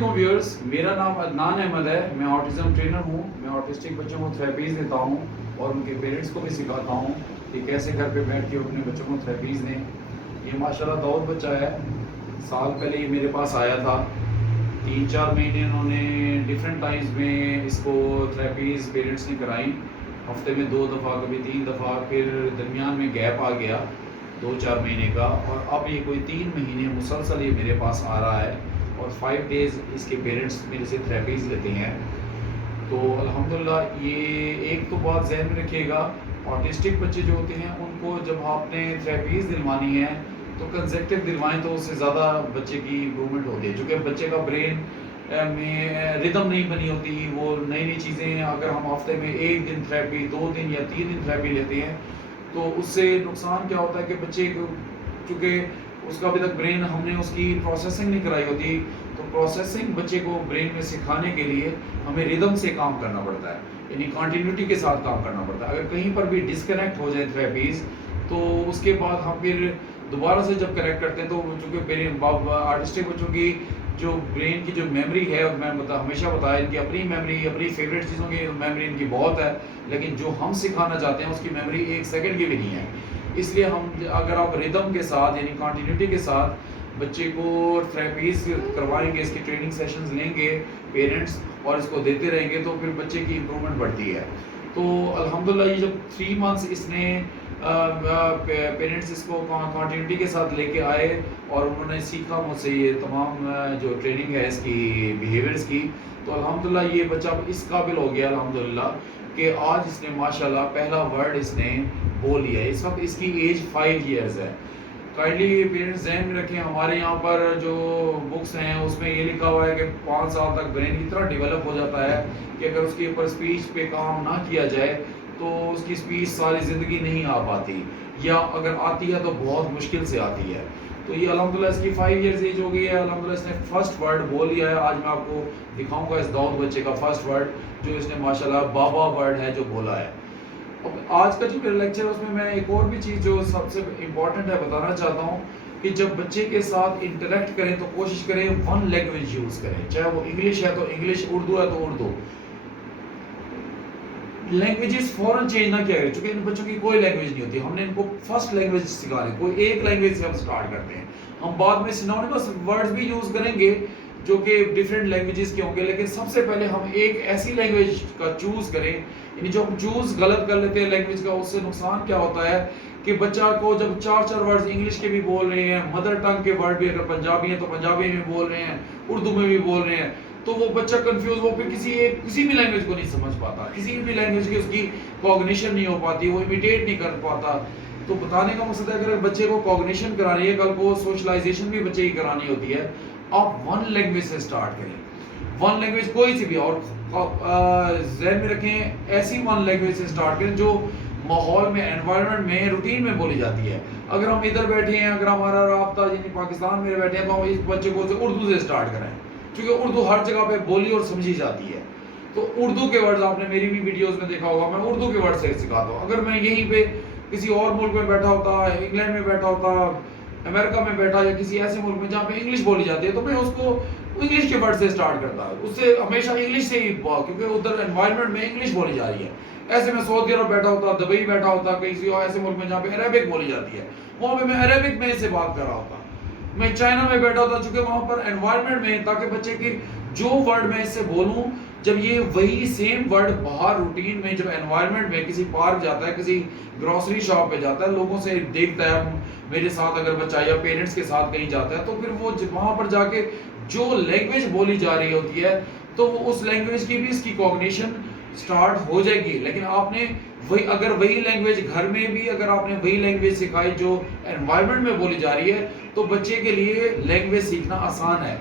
अस्सलामुअलैकुम व्यूअर्स, मेरा नाम अदनान अहमद है। मैं ऑटिज़म ट्रेनर हूँ। मैं ऑटिस्टिक बच्चों को थेरेपीज़ देता हूँ और उनके पेरेंट्स को भी सिखाता हूँ कि कैसे घर पे बैठ के अपने बच्चों को थेरेपीज़ दें। ये माशाल्लाह दाऊद बच्चा है। साल पहले ये मेरे पास आया था। 3-4 महीने इन्होंने डिफरेंट टाइम्स में इसको थेरेपीज़ पेरेंट्स ने कराई। हफ्ते में 2 दफ़ा, कभी 3 दफ़ा, फिर दरमियान में गैप आ गया 2-4 महीने का, और अब ये कोई 3 महीने मुसलसल ये मेरे पास आ रहा है और 5 डेज़ इसके पेरेंट्स मेरे से थेरेपीज़ लेते हैं। तो अल्हम्दुलिल्लाह ये एक तो बात ज़हन में रखिएगा, ऑटिस्टिक बच्चे जो होते हैं उनको जब आपने थेरेपीज़ दिलवानी है तो कंसेक्टिव दिलवाएं तो उससे ज़्यादा बच्चे की इम्प्रूवमेंट होती है, क्योंकि बच्चे का ब्रेन में रिदम नहीं बनी होती। वो नई नई चीज़ें अगर हम हफ्ते में 1 दिन थेरेपी, 2 दिन या 3 दिन थेरेपी लेते हैं तो उससे नुकसान क्या होता है कि बच्चे को, चूँकि उसका अभी तक ब्रेन हमने उसकी प्रोसेसिंग नहीं कराई होती, तो प्रोसेसिंग बच्चे को ब्रेन में सिखाने के लिए हमें रिदम से काम करना पड़ता है, यानी कंटिन्यूटी के साथ काम करना पड़ता है। अगर कहीं पर भी डिस्कनेक्ट हो जाए थेरेपीज़ तो उसके बाद हम फिर दोबारा से जब कनेक्ट करते हैं तो चूँकि आर्टिस्टिक बच्चों की जो ब्रेन की जो मेमोरी है, मैं हमेशा बताया इनकी अपनी मेमोरी, अपनी फेवरेट चीज़ों की मेमोरी इनकी बहुत है, लेकिन जो हम सिखाना चाहते हैं उसकी मेमोरी 1 सेकंड की भी नहीं है। इसलिए हम अगर आप रिदम के साथ यानी कंटिन्यूटी के साथ बच्चे को थेरेपीज़ करवाएंगे, इसकी ट्रेनिंग सेशंस लेंगे पेरेंट्स और इसको देते रहेंगे तो फिर बच्चे की इम्प्रूवमेंट बढ़ती है। तो अल्हम्दुलिल्लाह ये जब 3 मंथ्स इसने पेरेंट्स इसको कंटिन्यूटी के साथ लेके आए और उन्होंने सीखा मुझसे ये तमाम जो ट्रेनिंग है इसकी बिहेवियर्स की, तो अल्हम्दुलिल्लाह ये बच्चा इस काबिल हो गया अल्हम्दुलिल्लाह कि आज इसने माशाल्लाह पहला वर्ड इसने बोल लिया है। इस वक्त इसकी एज 5 इयर्स है। काइंडली पेरेंट्स ध्यान में रखें, हमारे यहाँ पर जो बुक्स हैं उसमें ये लिखा हुआ है कि 5 साल तक ब्रेन इतना डेवलप हो जाता है कि अगर उसके ऊपर स्पीच पे काम ना किया जाए तो उसकी स्पीच सारी ज़िंदगी नहीं आ पाती, या अगर आती है तो बहुत मुश्किल से आती है। तो ये अल्हम्दुलिल्लाह इसकी 5 इयर्स एज हो गई है। अल्हम्दुलिल्लाह इसने फर्स्ट वर्ड बोल लिया है। आज मैं आपको दिखाऊंगा इस दाऊद बच्चे का फर्स्ट वर्ड जो इसने माशाल्लाह बाबा वर्ड है जो बोला है। अब आज का जो मेरा लेक्चर है उसमें मैं एक और भी चीज़ जो सबसे इम्पॉर्टेंट है बताना चाहता हूँ कि जब बच्चे के साथ इंटरेक्ट करें तो कोशिश करें वन लैंग्वेज यूज़ करें, चाहे वो इंग्लिश है तो इंग्लिश, उर्दू है तो उर्दू। लैंग्वेजेस फौरन चेंज ना किया करें, क्योंकि इन बच्चों की कोई लैंग्वेज नहीं होती। हमने इनको फर्स्ट लैंग्वेज सिखा रहे, कोई एक लैंग्वेज से हम स्टार्ट करते हैं। हम बाद में सिनोनिमस वर्ड्स भी यूज़ करेंगे जो कि डिफरेंट लैंग्वेजेस के होंगे, लेकिन सबसे पहले हम एक ऐसी लैंग्वेज का चूज़ करें। यानी जो हम चूज़ गलत कर लेते हैं लैंग्वेज का, उससे नुकसान क्या होता है कि बच्चा को जब 4-4 वर्ड्स इंग्लिश के भी बोल रहे हैं, मदर टंग के वर्ड भी अगर पंजाबी है तो पंजाबी में बोल रहे हैं, उर्दू में भी बोल रहे हैं, तो वो बच्चा कंफ्यूज, वो फिर किसी भी लैंग्वेज को नहीं समझ पाता, किसी भी लैंग्वेज की उसकी कॉग्निशन नहीं हो पाती, वो इमिटेट नहीं कर पाता। तो बताने का मकसद है अगर बच्चे को कॉग्निशन करानी है, कल को सोशलाइजेशन भी बच्चे की करानी होती है, आप वन लैंग्वेज से स्टार्ट करें। वन लैंग्वेज कोई सी भी, और ज़हन में रखें ऐसी वन लैंग्वेज से स्टार्ट करें जो माहौल में, एनवायरनमेंट में, रूटीन में बोली जाती है। अगर हम इधर बैठे हैं, अगर हमारा राब्ता यानी पाकिस्तान में बैठे हैं, तो हम इस बच्चे को उर्दू से स्टार्ट करें, क्योंकि उर्दू हर जगह पे बोली और समझी जाती है। तो उर्दू के वर्ड्स आपने मेरी भी वीडियोस में देखा होगा, मैं उर्दू के वर्ड से सिखाता हूँ। अगर मैं यहीं पे किसी और मुल्क में बैठा होता, इंग्लैंड में बैठा होता, अमेरिका में बैठा, या किसी ऐसे मुल्क में जहाँ पे इंग्लिश बोली जाती है, तो मैं उसको इंग्लिश के वर्ड से स्टार्ट करता हूँ। उससे हमेशा इंग्लिश से ही, क्योंकि उधर एनवायरनमेंट में इंग्लिश बोली जा रही है। ऐसे में सऊदी अरब बैठा होता, दुबई बैठा होता, किसी और ऐसे मुल्क में जहाँ पे अरेबिक बोली जाती है, वहाँ पे मैं अरेबिक में से बात कर रहा होता। मैं चाइना में बैठा होता, चूंकि वहाँ पर एनवायरनमेंट में, ताकि बच्चे की जो वर्ड मैं इससे बोलूँ, जब ये वही सेम वर्ड बाहर रूटीन में, जब एनवायरनमेंट में किसी पार्क जाता है, किसी ग्रोसरी शॉप पे जाता है, लोगों से देखता है, मेरे साथ अगर बच्चा या पेरेंट्स के साथ कहीं जाता है, तो फिर वो वहाँ पर जाके जो लैंग्वेज बोली जा रही होती है तो वो उस लैंग्वेज की भी इसकी कॉग्निशन स्टार्ट हो जाएगी। लेकिन आपने वही लैंग्वेज घर में भी अगर आपने वही लैंग्वेज सिखाई जो एनवायरनमेंट में बोली जा रही है, तो बच्चे के लिए लैंग्वेज सीखना आसान है।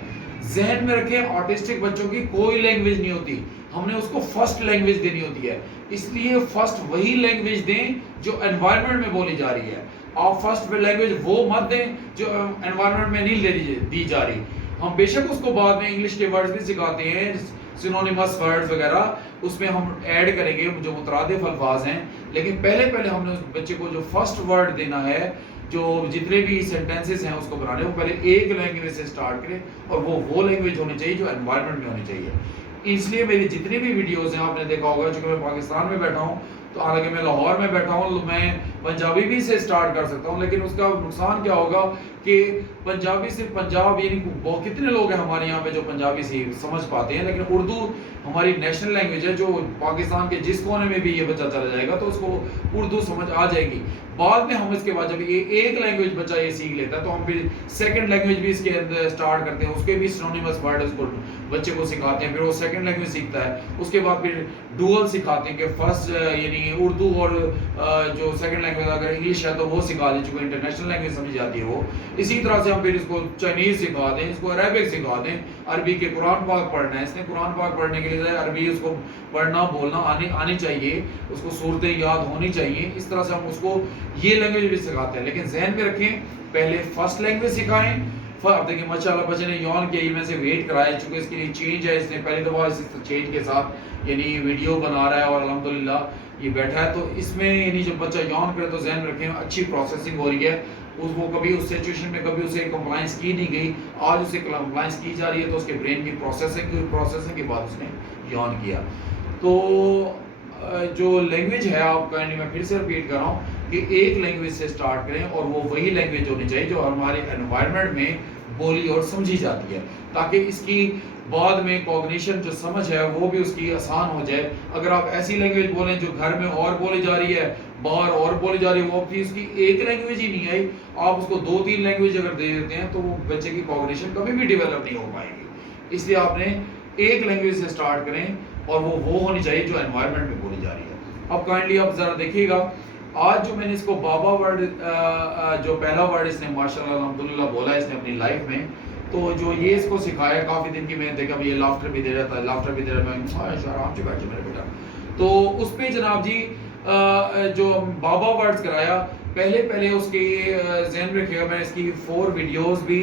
जहन में रखें, ऑटिस्टिक बच्चों की कोई लैंग्वेज नहीं होती, हमने उसको फर्स्ट लैंग्वेज देनी होती है। इसलिए फर्स्ट वही लैंग्वेज दें जो एनवायरनमेंट में बोली जा रही है। आप फर्स्ट लैंग्वेज वो मत दें जो एनवायरनमेंट में नहीं दी जा रही। हम बेशक उसको बाद में इंग्लिश के वर्ड्स भी सिखाते हैं, सिनोनिमस वर्ड्स वगैरह, उसमें हम ऐड करेंगे जो मुतरादिफ अल्फाज हैं, लेकिन पहले हमने उस बच्चे को जो फर्स्ट वर्ड देना है जो जितने भी सेंटेंसेस हैं उसको बनाने, वो पहले एक लैंग्वेज से स्टार्ट करें और वो लैंग्वेज होनी चाहिए जो एनवायरनमेंट में होनी चाहिए। इसलिए मेरी जितनी भी वीडियोस हैं आपने देखा होगा, चूंकि मैं पाकिस्तान में बैठा हूँ, तो हालांकि मैं लाहौर में बैठा हूँ, मैं पंजाबी भी से स्टार्ट कर सकता हूँ, लेकिन उसका नुकसान क्या होगा कि पंजाबी सिर्फ पंजाब, यानी बहुत कितने लोग हैं हमारे यहाँ पे जो पंजाबी से समझ पाते हैं, लेकिन उर्दू हमारी नेशनल लैंग्वेज है, जो पाकिस्तान के जिस कोने में भी ये बच्चा चला जाएगा तो उसको उर्दू समझ आ जाएगी। बाद में हम इसके बाद जब ये एक लैंग्वेज बच्चा ये सीख लेता है तो हम फिर सेकंड लैंग्वेज भी इसके अंदर स्टार्ट करते हैं, उसके भी सिनोनिमस वर्ड उसको बच्चे को सिखाते हैं, फिर वो सेकंड लैंग्वेज सीखता है, उसके बाद फिर डुअल सिखाते हैं कि फर्स्ट यानी उर्दू और जो सेकंड लैंग्वेज अगर इंग्लिश है तो वो सिखा दें, चूंकि इंटरनेशनल लैंग्वेज समझ जाती है वो। इसी तरह से हम फिर इसको चाइनीज सिखा दें, इसको अरेबिक सिखा दें, अरबी के कुरान पाक पढ़ना है, इसने कुरान पाक पढ़ने के लिए अरबी उसको पढ़ना बोलना आनी चाहिए, उसको सूरतें याद होनी चाहिए। इस तरह से हम उसको ये लैंग्वेज भी सिखाते हैं, लेकिन जहन में रखें पहले फर्स्ट लैंग्वेज सिखाएं। अब देखिए माशाल्लाह बच्चे ने यौन किया, मैं से वेट कराया, चूंकि इसके लिए चेंज है, इसने पहली दफ़ा इस चेंज के साथ यानी वीडियो बना रहा है और अल्हम्दुलिल्लाह ये बैठा है, तो इसमें यानी जब बच्चा यौन करे तो जहन में रखें अच्छी प्रोसेसिंग हो रही है, उसको कभी उस सिचुएशन में कभी उसे कंप्लाइंस की नहीं गई, आज उसे कंप्लाइंस की जा रही है, तो उसके ब्रेन की प्रोसेसिंग के बाद उसने यौन किया। तो जो लैंग्वेज है आपका, मैं फिर से रिपीट कर रहा हूँ कि एक लैंग्वेज से स्टार्ट करें और वो वही लैंग्वेज होनी चाहिए जो हमारे एनवायरनमेंट में बोली और समझी जाती है, ताकि इसकी बाद में कॉग्निशन जो समझ है वो भी उसकी आसान हो जाए। अगर आप ऐसी लैंग्वेज बोलें जो घर में और बोली जा रही है, बाहर और बोली जा रही है, वो भी उसकी एक लैंग्वेज ही नहीं आई, आप उसको 2-3 लैंग्वेज अगर दे देते हैं तो वो बच्चे की कॉग्निशन कभी भी डेवलप नहीं हो पाएगी। इसलिए आपने एक लैंग्वेज से स्टार्ट करें और वो होनी चाहिए जो एनवायरनमेंट में बोली जा रही है। अब काइंडली आप जरा देखिएगा, आज जो मैंने इसको बाबा वर्ड जो पहला वर्ड इसने माशाल्लाह अल्हम्दुलिल्लाह बोला है इसने अपनी लाइफ में, तो जो ये इसको सिखाया काफ़ी दिन की मेहनत देखा, ये लाफ्टर भी दे रहा था, लाफ्टर भी दे रहा था, आराम से बैठ मेरे बेटा। तो उस पे जनाब जी जो बाबा वर्ड्स कराया, पहले उसके ज़हन में रखिएगा, मैं इसकी 4 वीडियोस भी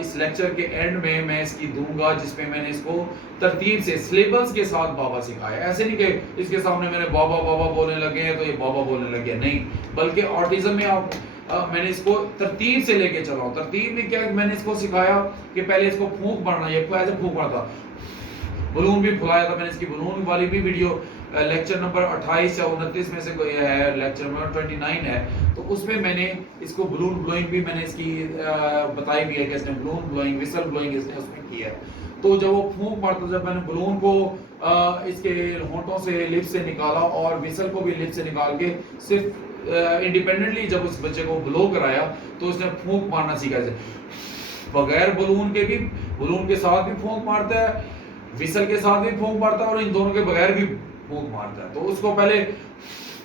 इस लेक्चर के एंड में मैं इसकी दूंगा, जिसमें मैंने इसको तरतीब से सिलेबस के साथ बाबा सिखाया। ऐसे नहीं कि इसके सामने मैंने बाबा बाबा बोलने लगे हैं तो ये बाबा बोलने लगे, नहीं, बल्कि ऑटिज्म में आप मैंने इसको तरतीब से लेके चला हूं। तरतीब में क्या मैंने इसको सिखाया कि पहले इसको फूंक मारना, ये ऐसे फूंक मारता, बलून भी फुलाया था मैंने, इसकी बलून वाली भी वीडियो लेक्चर नंबर 28 या 29 में से कोई है, लेक्चर नंबर 29 है, तो उसमें मैंने इसको बलून ब्लोइंग भी मैंने इसकी बताई भी है कि इसने बलून ब्लोइंग, विसल ब्लोइंग इसने उसमें की है। तो जब वो फूंक मारता, जब मैंने बलून को इसके होंठों से लिप से निकाला और विसल को भी लिप से निकाल के सिर्फ इंडिपेंडेंटली जब उस बच्चे को ब्लो कराया तो उसने फूंक मारना सीखा, बगैर बलून के भी, बलून के साथ भी फूंक मारता है, विसल के साथ भी फूंक मारता है और इन दोनों के बगैर भी फूंक मारता है। तो उसको पहले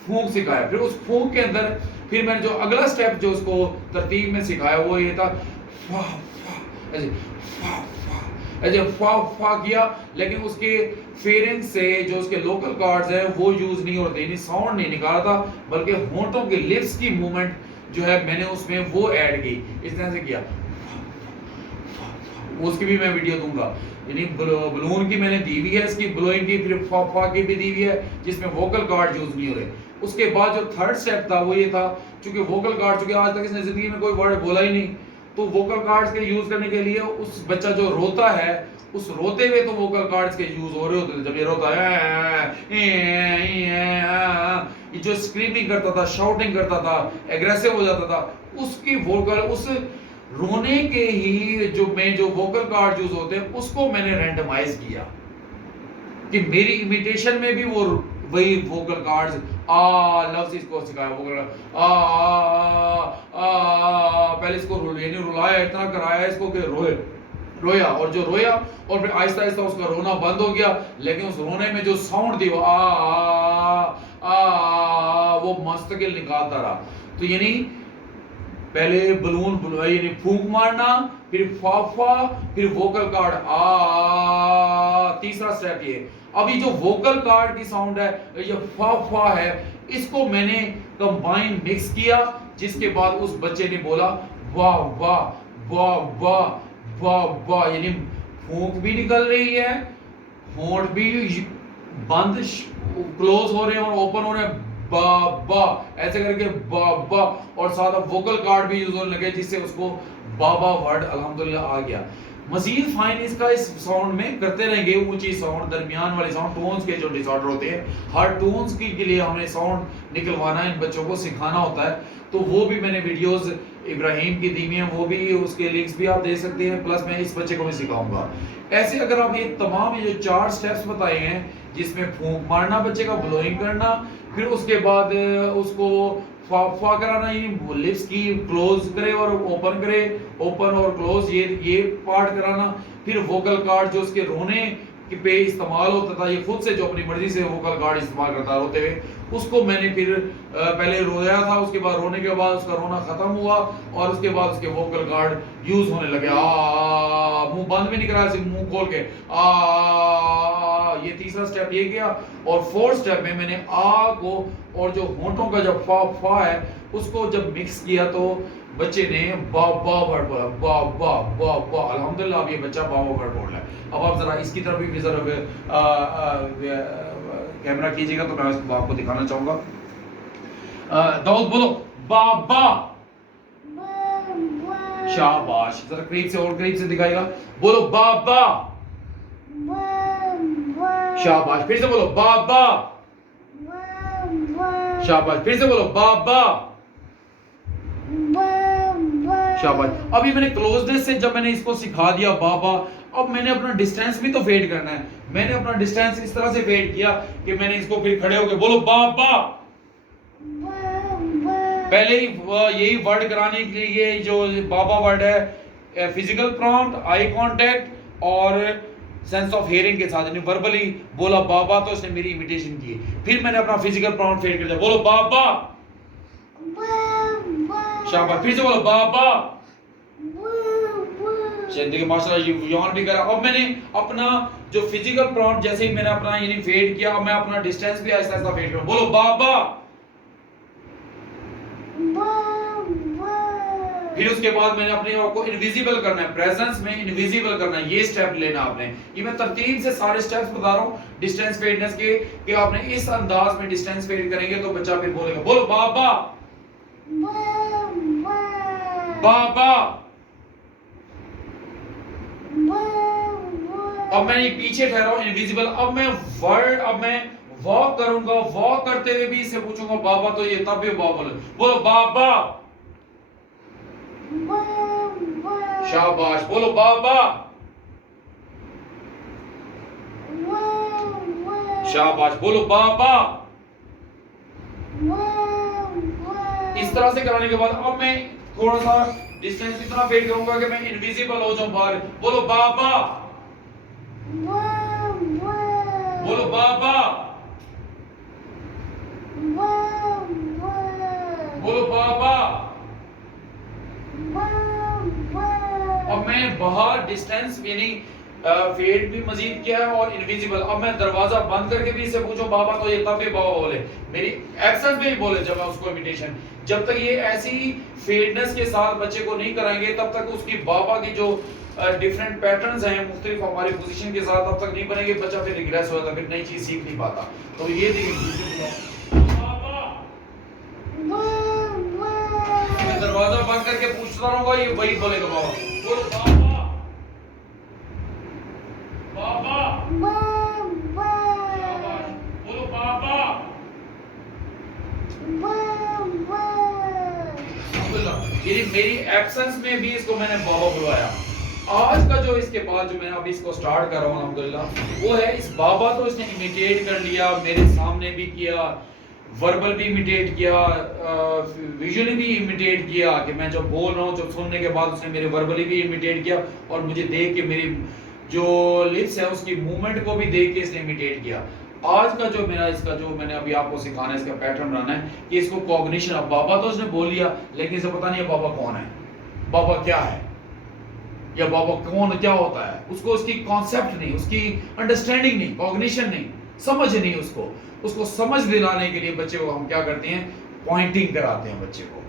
फूंक सिखाया, फिर उस फूंक के अंदर फिर मैंने जो अगला स्टेप जो उसको तरतीब में सिखाया वो ये था ऐसे फा फा किया, लेकिन उसके फेरेंस से जो उसके लोकल कार्ड्स है वो यूज नहीं होते, यानी साउंड नहीं निकाला था, बल्कि होंठों के लिप्स की मूवमेंट जो है मैंने उसमें वो ऐड की, इस तरह से किया। उसकी भी मैं वीडियो दूंगा, यानी बलून की मैंने दी हुई है, इसकी ब्लोइंग की, फिर फा फा की भी दी हुई है जिसमें वोकल कार्ड यूज नहीं हो रहे। उसके बाद जो थर्ड स्टेप था वो ये था, चूंकि वोकल कार्ड, चूंकि आज तक इसने जिंदगी में कोई वर्ड बोला ही नहीं, तो वोकल कार्ड्स के यूज करने के लिए उस बच्चा जो रोता है, उस रोते हुए तो वोकल कार्ड्स के यूज हो रहे होते थे। जब ये रोता है, जो स्क्रीमिंग करता था, शाउटिंग करता था, एग्रेसिव हो जाता था, उसकी वोकल, उस रोने के ही जो वोकल कार्ड यूज होते हैं उसको मैंने रैंडमाइज किया कि मेरी इमिटेशन में भी वो वही वोकल कार्ड्स लफ्ज इसको सिखाया, वोकल पहले इसको रुलाया, इतना कराया इसको कि रोया, और जो रोया और फिर आहिस्ता आहिस्ता उसका रोना बंद हो गया, लेकिन उस रोने में जो साउंड थी वो वो मुस्तकिल निकालता रहा। तो यानी पहले बलून यानी फूंक मारना, फिर फाफा, फिर वोकल कार्ड तीसरा स्टेप ये। अभी जो वोकल कार्ड की साउंड है, ये फाफा है, इसको मैंने कंबाइन मिक्स किया, जिसके बाद उस बच्चे ने बोला वाह वाह वाह वाह वाह वाह, यानी फूंक भी निकल रही है, होंठ भी बंद क्लोज हो रहे हैं और ओपन हो रहे हैं, बाबा, ऐसे करके बाबा, और साथ अब वोकल कार्ड भी यूज होने लगे जिससे उसको बाबा वर्ड अल्हम्दुलिल्लाह आ गया। मजीद फाइन इसका इस साउंड में करते रहेंगे, ऊंची साउंड, दरमियान वाली साउंड, टोन्स के जो डिसऑर्डर होते हैं, हर टोन्स के लिए हमें साउंड निकलवाना इन बच्चों को सिखाना होता है। तो वो भी मैंने वीडियोस इब्राहिम की दी हैं, वो भी उसके लिंक्स भी आप दे सकते हैं, प्लस मैं इस बच्चे को भी सिखाऊंगा। ऐसे अगर आप ये तमाम ये जो 4 स्टेप्स बताए हैं, जिसमें फूंक मारना, बच्चे का ब्लोइंग करना, फिर उसके बाद उसको फा कराना, ये लिप्स की क्लोज करे और ओपन करे, ओपन और क्लोज, ये पार्ट कराना, फिर वोकल कार्ड जो उसके रोने पे इस्तेमाल होता था, ये खुद से जो अपनी मर्जी से वोकल कार्ड इस्तेमाल करता रोते हुए, उसको मैंने फिर पहले रोया था, उसके बाद रोने के बाद उसका रोना खत्म हुआ और उसके बाद उसके वोकल कार्ड यूज होने लगे। मुंह बंद भी नहीं करा, सिर्फ मुंह खोल के ये तीसरा स्टेप ये गया। और फोर्थ स्टेप में मैंने आ को और जो होंठों का जो फा है उसको जब मिक्स किया तो बच्चे ने बाबा वर्ड बोला, बाबा बाबा। अल्हम्दुलिल्लाह अब ये बच्चा बाबा वर्ड बोल रहा है। अब आप जरा इसकी तरफ भी जरा कैमरा कीजिएगा तो मैं आपको दिखाना चाहूंगा। दाऊद बोलो बाबा, शाबाश। जरा करीब से और करीब से दिखाएगा, बोलो बाबा, शाबाश। फिर से बोलो बाबा, शाबाश। फिर से बोलो बाबा, शाबाश। अभी मैंने क्लोजनेस से जब मैंने इसको सिखा दिया बाबा, अब मैंने अपना डिस्टेंस भी तो फेड करना है। मैंने अपना डिस्टेंस इस तरह से फेड किया कि मैंने इसको फिर खड़े होकर बोलो बाबा। पहले ही यही वर्ड कराने के लिए ये जो बाबा वर्ड है, फिजिकल प्रॉम्प्ट, आई कांटेक्ट और सेंस ऑफ हियरिंग के साथ, यानी वर्बली बोला बाबा तो उसने मेरी इमिटेशन की। फिर मैंने अपना फिजिकल प्रॉम्प्ट फेड कर दिया, बोलो बाबा, शाबाश। फिर से बोलो बाबा, देखिए माशाल्लाह ये यौन भी करा। अब मैंने अपना जो फिजिकल प्रॉम्प्ट जैसे ही मैंने अपना यानी फेड किया, अब मैं अपना डिस्टेंस भी आहिस्ता आहिस्ता फेड करूं, बोलो बाबा। फिर उसके बाद मैंने अपने आप को इनविजिबल करना है, प्रेजेंस में इनविजिबल करना है, ये स्टेप लेना आपने। ये मैं तरतीब से सारे स्टेप्स बता रहा हूं डिस्टेंस फेडनेस के, कि आपने इस अंदाज में डिस्टेंस फेड करेंगे तो बच्चा फिर बोलेगा, बोलो बाबा, बाबा। अब मैं पीछे ठहरा हूं इनविजिबल। अब मैं वर्ड, अब मैं वॉक करूंगा, वॉक करते हुए भी इससे पूछूंगा बाबा, तो ये तब भी बाबा बोलो बाबा, शाबाश। बोलो बाबा, शाबाश। बोलो बाबा। इस तरह से कराने के बाद अब मैं थोड़ा सा डिस्टेंस इतना फेड करूंगा कि मैं इनविजिबल हो जाऊं बाहर। बोलो बाबा, बोलो बाबा, बोलो बाबा। अब मैं बाहर डिस्टेंस यानी फेड भी मजीद किया है और इनविजिबल। अब मैं दरवाजा बंद करके भी इससे पूछो बाबा, तो ये तब भी बाबा बोले, मेरी एब्सेंस में भी बोले जब मैं उसको इमिटेशन। जब तक ये ऐसी फेडनेस के साथ बच्चे को नहीं कराएंगे तब तक उसकी बाबा की जो डिफरेंट पैटर्न्स हैं मुख्तलिफ हमारी पोजीशन के साथ, तब तक नहीं बनेंगे, बच्चा फिर रिग्रेस हो जाता, फिर नई चीज सीख नहीं पाता। तो ये देखिए दरवाजा बंद करके पूछता रहूंगा, ये वही बोलेगा बाबा। बोलो बाबा, बाबा, बोलो बाबा। ये मेरी एब्सेंस में भी इसको मैंने बाबा बुलाया। आज का जो इसके बाद जो मैं अभी इसको स्टार्ट कर रहा हूँ अल्हम्दुलिल्लाह, वो है इस बाबा। तो इसने इमिटेट कर लिया, मेरे सामने भी किया, वर्बल भी इमिटेट किया, विजुअली भी इमिटेट किया कि मैं जब बोल रहा हूँ, जब सुनने के बाद उसने मेरे वर्बली भी इमिटेट किया, और मुझे देख के मेरी जो लिप्स है उसकी मूवमेंट को भी देख के इसने इमिटेट किया। आज का जो मेरा इसका जो मैंने अभी आपको सिखाना है, इसका पैटर्न बनाना है कि इसको कॉग्निशन। अब बाबा तो उसने बोल लिया, लेकिन इसे पता नहीं है बाबा कौन है, बाबा क्या है, या बाबा कौन क्या होता है, उसको उसकी कॉन्सेप्ट नहीं, उसकी अंडरस्टैंडिंग नहीं, कॉग्निशन नहीं, समझ नहीं उसको। उसको समझ दिलाने के लिए बच्चे को हम क्या करते हैं, पॉइंटिंग कराते हैं बच्चे को।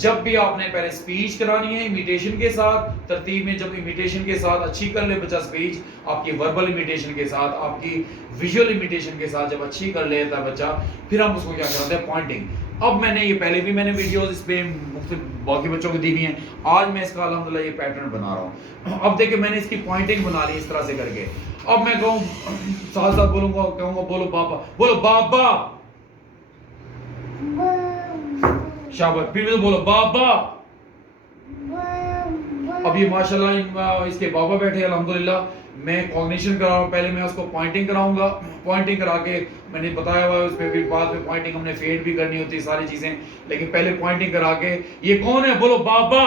जब भी आपने पहले स्पीच करानी है इमिटेशन के साथ, तरतीब में जब इमिटेशन के साथ अच्छी कर ले बच्चा स्पीच, आपकी वर्बल इमिटेशन के साथ, आपकी विजुअल इमिटेशन के साथ जब अच्छी कर लेता है बच्चा, फिर हम उसको क्या कराते हैं, पॉइंटिंग। अब मैंने ये पहले भी मैंने वीडियोस इस पे बाकी बच्चों को दी हुई हैं, आज मैं इसका अल्हम्दुलिल्लाह ये पैटर्न बना रहा हूँ। अब देखिए मैंने इसकी पॉइंटिंग बना ली इस तरह से करके। अब मैं कहूँ साथ साथ बोलूंगा, कहूंगा बोलो बाबा, बोलो बाबा, शाबाश, फिर भी तो बोलो बाबा। अब ये माशाल्लाह इसके बाबा बैठे अल्हम्दुलिल्लाह। मैं कॉग्निशन करा रहा हूँ, पहले मैं उसको पॉइंटिंग कराऊंगा, पॉइंटिंग करा के मैंने बताया हुआ है उस पे भी बाद में पॉइंटिंग हमने फेड भी करनी होती है सारी चीजें, लेकिन पहले पॉइंटिंग करा के ये कौन है बोलो बाबा,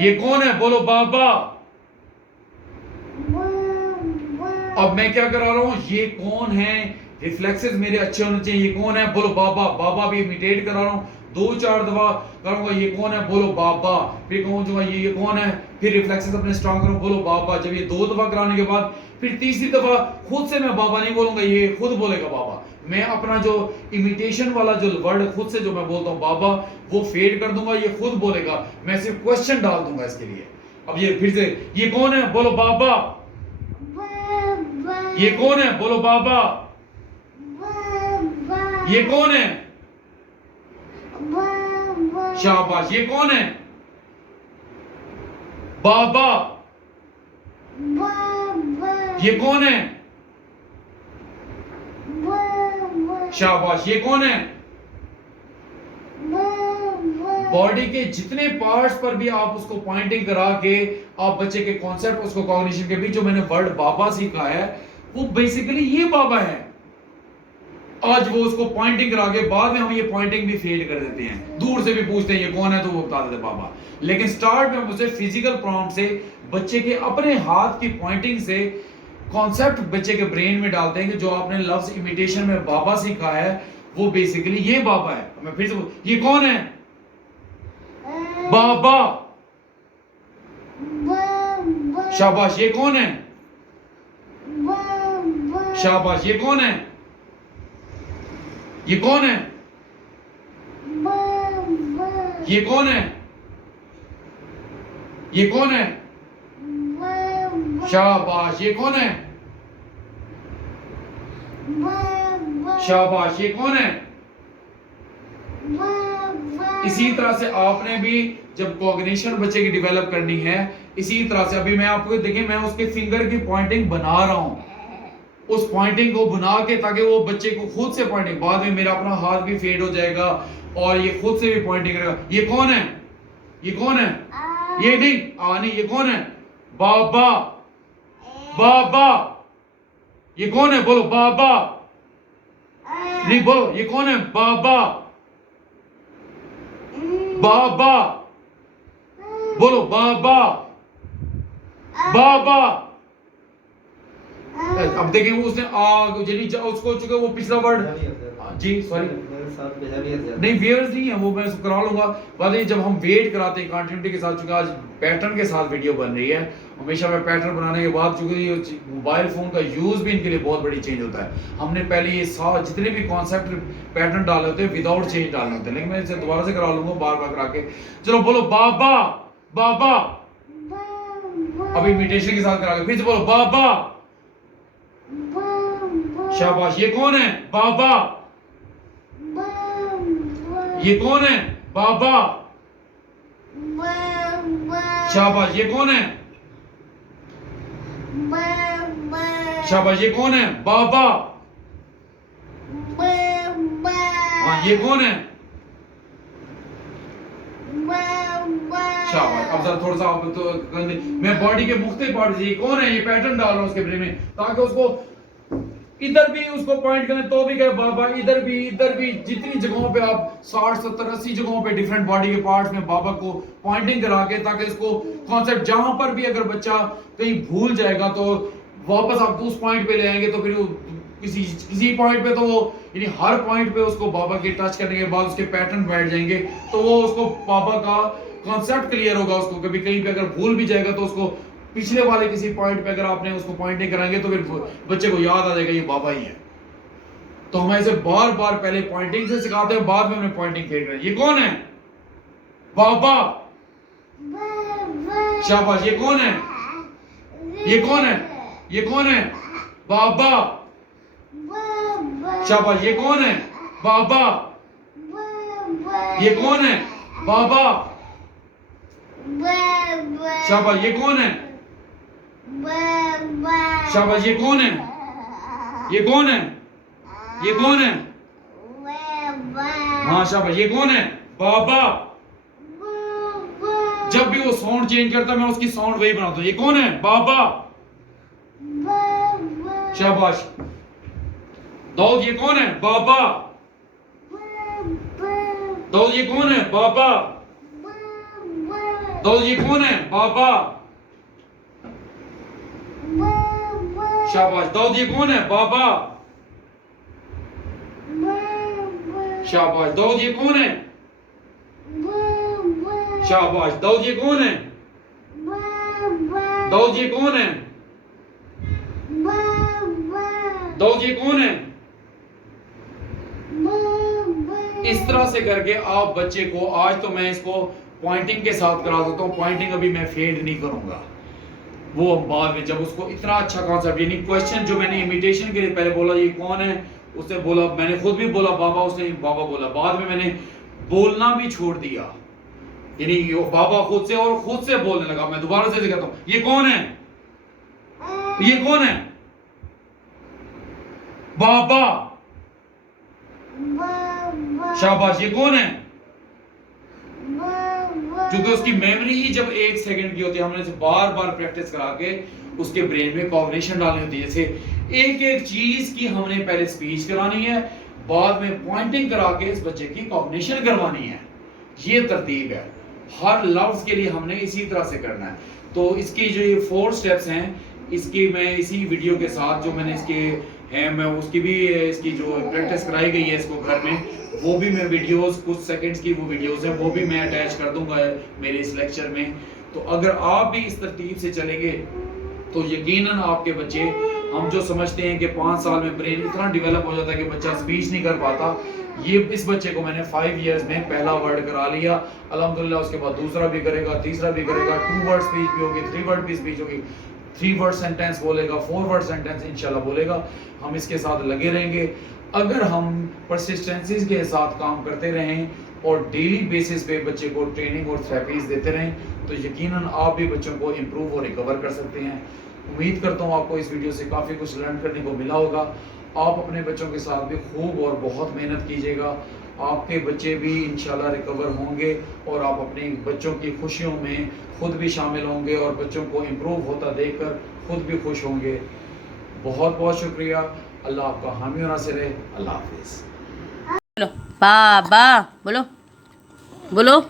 ये कौन है बोलो बाबा। अब मैं क्या करा रहा हूँ, ये कौन है, रिफ्लेक्सेस मेरे अच्छे होने चाहिए, ये कौन है बोलो बाबा, बाबा भी इमिटेट करा रहा हूँ, 2-4 दफा करूंगा ये कौन है बोलो बाबा, फिर कहूंगा ये कौन है, फिर रिफ्लेक्सेस अपने स्ट्रांग करूं बोलो बाबा। जब ये 2 दफा कराने के बाद फिर तीसरी दफा खुद से मैं बाबा नहीं बोलूंगा, ये खुद बोलेगा बाबा। मैं अपना जो इमिटेशन वाला जो वर्ड खुद से जो मैं बोलता हूँ बाबा, वो फेड कर दूंगा, ये खुद बोलेगा, मैं सिर्फ क्वेश्चन डाल दूंगा इसके लिए। अब ये फिर से ये कौन है बोलो बाबा, ये कौन है बोलो बाबा, ये कौन है, शाबाश, ये कौन है बाबा, ये कौन है, शाबाश, ये कौन है। बॉडी के जितने पार्ट्स पर भी आप उसको पॉइंटिंग करा के आप बच्चे के कॉन्सेप्ट उसको कॉग्निशन के बीच जो मैंने वर्ड बाबा सीखा है वो बेसिकली ये बाबा है। आज वो उसको पॉइंटिंग करा के बाद में हम ये पॉइंटिंग भी फेड कर देते हैं, दूर से भी पूछते हैं ये कौन है तो वो बता देते बाबा। लेकिन स्टार्ट में हम उसे फिजिकल प्रॉम्प्ट से बच्चे के अपने हाथ की पॉइंटिंग से कॉन्सेप्ट बच्चे के ब्रेन में डालते हैं कि जो आपने लफ्ज इमिटेशन में बाबा सीखा है वो बेसिकली ये बाबा है। मैं फिर से ये कौन है बाबा, शाबाश, ये कौन है, शाबाश, ये कौन है, ये कौन है, ये कौन है, ये कौन है, शाबाश, ये कौन है, शाबाश, ये कौन है। इसी तरह से आपने भी जब कॉग्निशन बच्चे की डेवलप करनी है, इसी तरह से अभी मैं आपको देखिए मैं उसके फिंगर की पॉइंटिंग बना रहा हूं, उस पॉइंटिंग को बना के ताकि वो बच्चे को खुद से पॉइंटिंग, बाद में मेरा अपना हाथ भी फेड हो जाएगा और ये खुद से भी पॉइंटिंग करेगा। ये कौन है, ये कौन है, ये नहीं ये कौन है बाबा, बाबा, ये कौन है बोलो बाबा, नहीं बोलो ये कौन है बाबा, बाबा, बोलो बाबा, बाबा। अब देखें उसने उसको चुके वो पिछला वर्ड जी सॉरी नहीं वेयर्स नहीं है वो मैं करा लूंगा बाद में जब हम वेट कराते हैं कंटिन्यूटी के साथ। चूंकि आज पैटर्न के साथ वीडियो बन रही है, हमेशा मैं पैटर्न बनाने के बाद चूंकि मोबाइल फोन का यूज भी इनके लिए बहुत बड़ी चेंज होता है, हमने पहले ये जितने भी कॉन्सेप्ट पैटर्न डाले होते हैं विदाउट चेंज डालने होते हैं, लेकिन मैं इसे दोबारा से करा लूंगा बार बार करा के। चलो बोलो बाबा, बाबा, अभी इमिटेशन के साथ करा के फिर से बोलो बाबा, शाबाश। ये कौन है बाबा, ये कौन है बाबा, शाबाश। ये कौन है शाबाश। ये कौन है बाबा, हाँ ये कौन है शाबाश। अब जरा थोड़ा सा आप तो मैं बॉडी के मुख्तलिफ पार्ट से ये कौन है ये पैटर्न डाल रहा हूं उसके ब्रेन में ताकि उसको इधर भी उसको पॉइंट करें तो भी कहे बाबा, इधर भी जितनी जगहों पे आप 60 70 80 जगहों पे डिफरेंट बॉडी के पार्ट्स में बाबा को पॉइंटिंग करा के ताकि इसको कॉन्सेप्ट जहां पर भी अगर बच्चा कहीं भूल जाएगा तो वापस आप उस पॉइंट पे ले आएंगे तो फिर किसी पॉइंट पे तो वो यानी हर पॉइंट पे उसको बाबा के टच करने के बाद उसके पैटर्न बैठ जाएंगे तो वो उसको बाबा का कॉन्सेप्ट क्लियर होगा। उसको कभी कहीं पे अगर भूल भी जाएगा तो उसको पिछले वाले किसी पॉइंट पे अगर आपने उसको पॉइंटिंग कराएंगे तो फिर बच्चे को याद आ जाएगा ये बाबा ही है। तो हम ऐसे बार बार पहले पॉइंटिंग से सिखाते हैं, बाद में हमने पॉइंटिंग फेंक रहे हैं। ये कौन है? बाबा। शाबाश। ये कौन है? ये कौन है? ये कौन है? बाबा। शाबाश। ये कौन है? बाबा। ये कौन है? बाबा। शाबाश। ये कौन है? शाबाश। ये कौन है? ये कौन है? ये कौन है? हाँ शाबाश। ये कौन है? बाबा। जब भी वो साउंड चेंज करता मैं उसकी साउंड वही बनाता हूं। ये कौन है? बाबा। शाबाश। दाऊद। ये कौन है? बाबा। दाऊद। ये कौन है? बाबा। दाऊद। ये कौन है? बाबा। शाबाश। दाऊद। ये कौन है? बाबा। शाबाश। दाऊद। ये कौन है? शाबाश। दाऊद। ये कौन है? दाऊद। ये कौन है? दाऊद। ये कौन है? इस तरह से करके आप बच्चे को, आज तो मैं इसको पॉइंटिंग के साथ करा देता हूँ, पॉइंटिंग अभी मैं फेड नहीं करूंगा, वो बाद में जब उसको इतना अच्छा कॉन्सेप्ट, यानी क्वेश्चन जो मैंने इमिटेशन के लिए पहले बोला ये कौन है, उसने बोला, मैंने खुद भी बोला बाबा, उसने बाबा बोला, बाद में मैंने बोलना भी छोड़ दिया, यानी बाबा खुद से, और खुद से बोलने लगा। मैं दोबारा से दिखाता हूं, ये कौन है? ये कौन है? बाबा। शाबाश। ये कौन है? क्योंकि उसकी मेमोरी ही जब 1 सेकंड की होती है, हमने इसे बार बार प्रैक्टिस करा के उसके ब्रेन में कॉग्निशन डालनी होती है। जैसे एक एक चीज की हमने पहले स्पीच करानी है, बाद में पॉइंटिंग करा के इस बच्चे की कॉग्निशन करवानी है। ये तरतीब है, हर लफ्ज के लिए हमने इसी तरह से करना है। तो इसकी जो ये 4 स्टेप्स हैं, इसकी मैं इसी वीडियो के साथ जो मैंने इसके है, मैं उसकी भी, इसकी जो प्रैक्टिस कराई गई है इसको घर में, वो भी मैं वीडियोस, कुछ सेकंड्स की वो वीडियोस हैं, वो भी मैं अटैच कर दूंगा मेरे इस लेक्चर में। तो अगर आप भी इस तरतीब से चलेंगे तो यकीनन आपके बच्चे, हम जो समझते हैं कि 5 साल में ब्रेन इतना डेवलप हो जाता है कि बच्चा स्पीच नहीं कर पाता, ये इस बच्चे को मैंने 5 इयर्स में पहला वर्ड करा लिया अल्हम्दुलिल्लाह। उसके बाद दूसरा भी करेगा, तीसरा भी करेगा, 2 वर्ड स्पीच भी होगी, 3 वर्ड भी स्पीच होगी, 3 वर्ड सेंटेंस बोलेगा, 4 वर्ड सेंटेंस इंशाल्लाह बोलेगा। हम इसके साथ लगे रहेंगे। अगर हम परसिस्टेंसी के साथ काम करते रहें और डेली बेसिस पे बच्चे को ट्रेनिंग और थेरेपीज देते रहें, तो यकीनन आप भी बच्चों को इम्प्रूव और रिकवर कर सकते हैं। उम्मीद करता हूँ आपको इस वीडियो से काफ़ी कुछ लर्न करने को मिला होगा। आप अपने बच्चों के साथ भी खूब और बहुत मेहनत कीजिएगा, आपके बच्चे भी इंशाल्लाह रिकवर होंगे और आप अपने बच्चों की खुशियों में खुद भी शामिल होंगे और बच्चों को इम्प्रूव होता देखकर खुद भी खुश होंगे। बहुत बहुत शुक्रिया। अल्लाह आपका हामी और नासिर रहे। अल्लाह हाफिज़। बोलो बाबा, बोलो बोलो,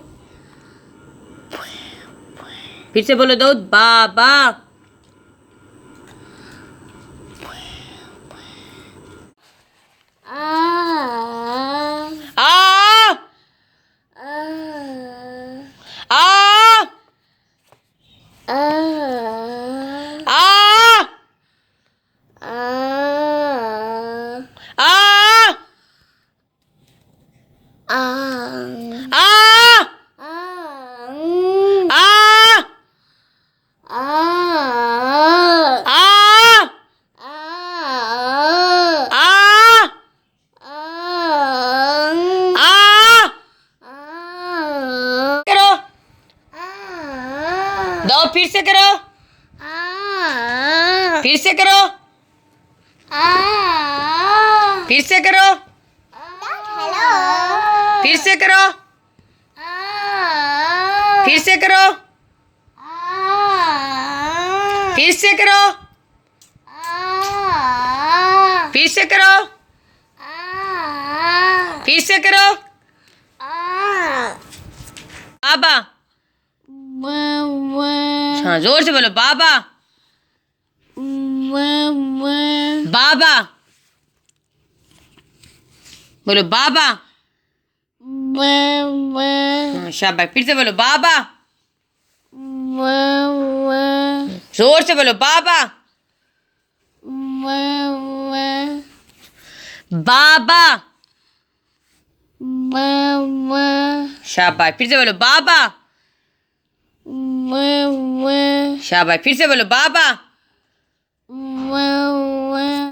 फिर से बोलो दाऊद, बाबा। आ आ दाऊद फिर से करो, फिर से करो, फिर से करो, फिर से करो, फिर से करो, फिर से करो, फिर से करो, फिर से करो, बाबा। हाँ जोर से बोलो, बाबा बाबा, बोलो बाबा। शाबाश, फिर से बोलो बाबा, जोर से बोलो बाबा, बाबा शाबाश फिर से बोलो बाबा शाबाश फिर से बोलो बाबा